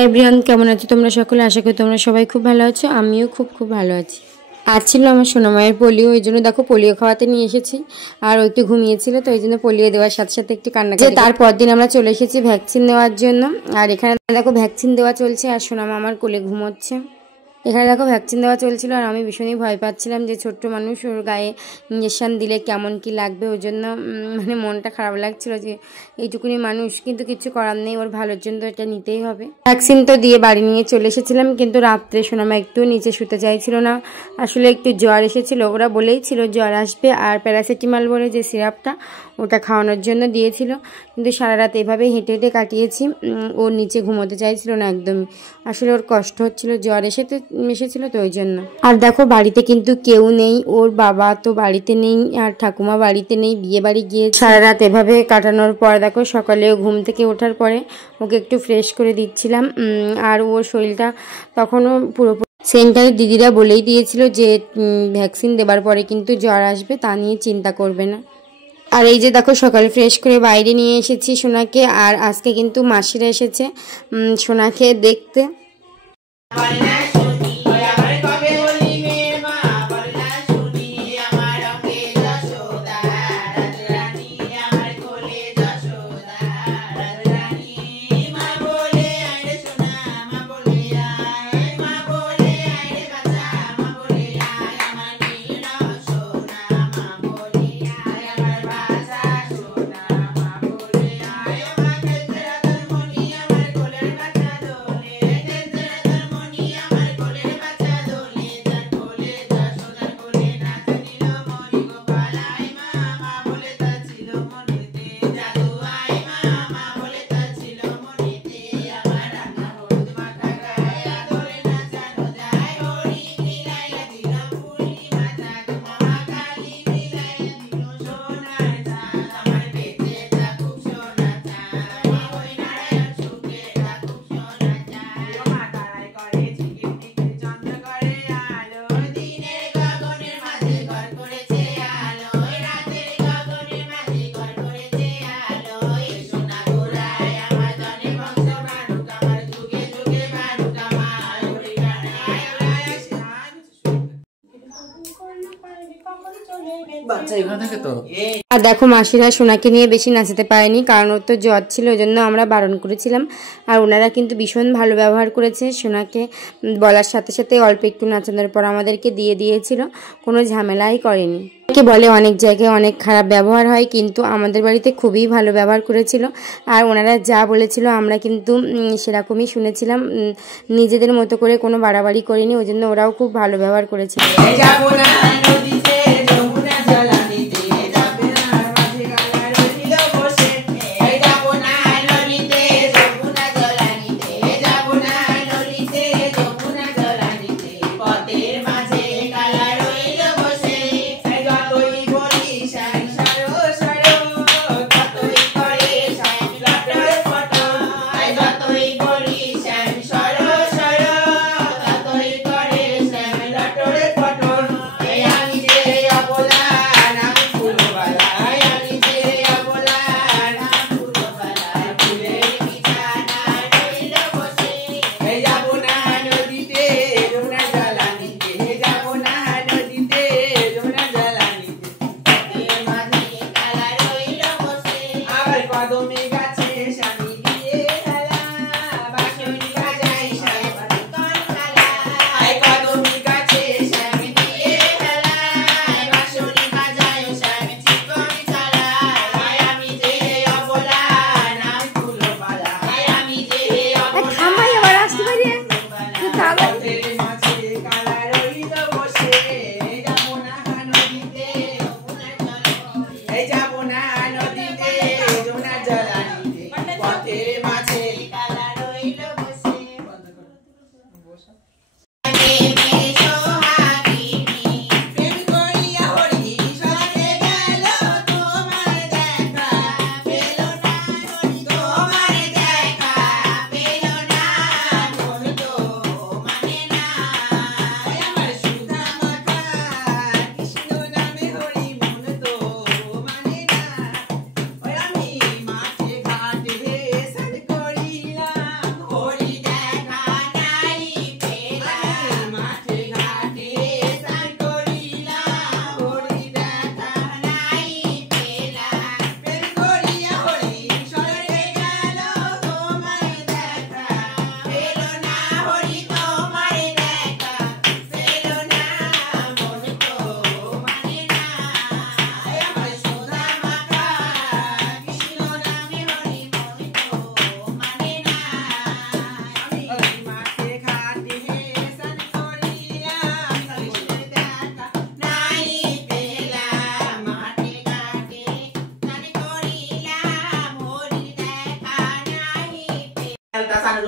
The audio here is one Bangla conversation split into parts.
হাই এভরিওয়ান, কেমন আছো তোমরা সকলে? আশা করি তোমরা সবাই খুব ভালো আছো। আমিও খুব ভালো আছি। আজ ছিল আমার সোনামায়ের পোলিও, ওই জন্য দেখো পোলিও খাওয়াতে নিয়ে এসেছি। আর ও একটু ঘুমিয়েছিল, তো ওই জন্য পোলিও দেওয়ার সাথে সাথে একটু কান্নাকাটি। তারপর দিন আমরা চলে এসেছি ভ্যাকসিন নেওয়ার জন্য। আর এখানে দেখো ভ্যাকসিন দেওয়া চলছে আর সোনামা আমার কোলে ঘুমোচ্ছে। এখানে দেখো ভ্যাকসিন দেওয়া চলছিল আর আমি ভীষণই ভয় পাচ্ছিলাম যে ছোট্ট মানুষ, ওর গায়ে ইঞ্জেকশান দিলে কেমন কি লাগবে। ওই জন্য মানে মনটা খারাপ লাগছিল যে এইটুকুনি মানুষ, কিন্তু কিছু করার নেই, ওর ভালোর জন্য তো এটা নিতেই হবে। ভ্যাকসিন তো দিয়ে বাড়ি নিয়ে চলে এসেছিলাম, কিন্তু রাত্রে সোনামা একটু নিচে শুতে চাইছিল না। আসলে একটু জ্বর এসেছিল, ওরা বলেই ছিল জ্বর আসবে, আর প্যারাসিটামল বলে যে সিরাপটা ওটা খাওয়ানোর জন্য দিয়েছিল। কিন্তু সারা রাত এভাবেই হেঁটে হেঁটে কাটিয়েছি। ওর নিচে ঘুমোতে চাইছিল না একদমই, আসলে ওর কষ্ট হচ্ছিল, জ্বর এসেছিল তো ওই জন্য। আর দেখো বাড়িতে কিন্তু কেউ নেই, ওর বাবা তো বাড়িতে নেই আর ঠাকুমা বাড়িতে নেই, বিয়ে বাড়ি গিয়ে। সারা রাত এভাবে কাটানোর পর দেখো সকালেও ঘুম থেকে ওঠার পরে ওকে একটু ফ্রেশ করে দিচ্ছিলাম। আর ওর শরীরটা তখনও পুরোপুরি সেন্টারের দিদিরা বলেই দিয়েছিল যে ভ্যাকসিন দেবার পরে কিন্তু জ্বর আসবে, তা নিয়ে চিন্তা করবে না। আর এই যে দেখো সকালে ফ্রেশ করে বাইরে নিয়ে এসেছি সোনাকে। আর আজকে কিন্তু মাসিরা এসেছে সোনাকে দেখতে। আর দেখো মাসিরা সোনাকে নিয়ে বেশি নাচাতে পারেনি, কারণ ওর তো জ্বর ছিল, ওই জন্য আমরা বারণ করেছিলাম। আর ওনারা কিন্তু ভীষণ ভালো ব্যবহার করেছে, সোনাকে বলার সাথে সাথে অল্প একটু নাচানোর পর আমাদেরকে দিয়ে দিয়েছিল, কোনো ঝামেলাই করেনি। কে বলে অনেক জায়গায় অনেক খারাপ ব্যবহার হয়, কিন্তু আমাদের বাড়িতে খুবই ভালো ব্যবহার করেছিল। আর ওনারা যা বলেছিল আমরা কিন্তু সেরকমই শুনেছিলাম, নিজেদের মতো করে কোনো বাড়াবাড়ি করিনি, ওই জন্য ওরাও খুব ভালো ব্যবহার করেছিল।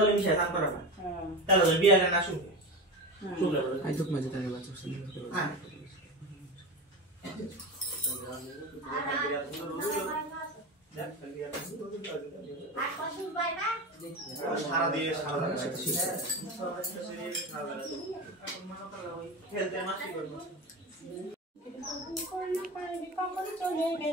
जले मिसाय काम करा ना त्याला जर बियाला ना सुके सुकले आई दुख मजे तारे बात सारा দিয়ে সারা খেলতে মাসি করব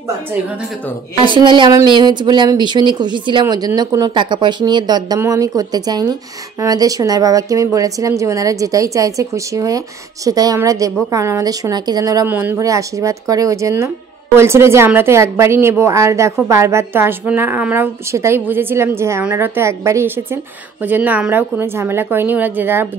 বাচ্চা এখানে থাকে তো পার্সোনালি আমার মেয়ে হয়েছে বলে আমি ভীষণই খুশি ছিলাম। ওর জন্য কোনো টাকা পয়সা নিয়ে দরদামও আমি করতে চাইনি। আমাদের সোনার বাবাকে আমি বলেছিলাম যে ওনারা যেটাই চাইছে খুশি হয়ে সেটাই আমরা দেবো, কারণ আমাদের সোনাকে যেন ওরা মন ভরে আশীর্বাদ করে। ওই জন্য বলছিল যে আমরা তো একবারই নেব, আর দেখো বারবার তো আসবো না। আমরাও সেটাই বুঝেছিলাম যে হ্যাঁ ওনারা তো একবারই এসেছেন, ওই জন্য আমরাও কোনো ঝামেলা করিনি। ওরা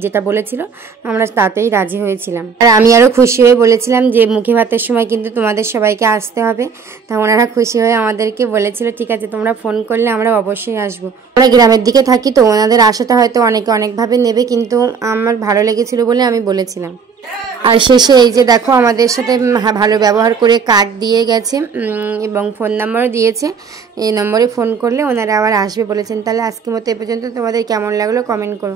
যেটা বলেছিল আমরা তাতেই রাজি হয়েছিলাম। আর আমি আরও খুশি হয়ে বলেছিলাম যে মুখে ভাতের সময় কিন্তু তোমাদের সবাইকে আসতে হবে। তা ওনারা খুশি হয়ে আমাদেরকে বলেছিল ঠিক আছে তোমরা ফোন করলে আমরা অবশ্যই আসবো। আমরা গ্রামের দিকে থাকি তো ওনাদের আশাটা হয়তো অনেকভাবে নেবে, কিন্তু আমার ভালো লেগেছিল বলে আমি বলেছিলাম। আর শেষে এই যে দেখো আমাদের সাথে ভালো ব্যবহার করে কার্ড দিয়ে গেছে এবং ফোন নাম্বারও দিয়েছে। এই নম্বরে ফোন করলে ওনারা আবার আসবে বলেছেন। তাহলে আজকের মতো এ পর্যন্ত। তোমাদের কেমন লাগলো কমেন্ট করো।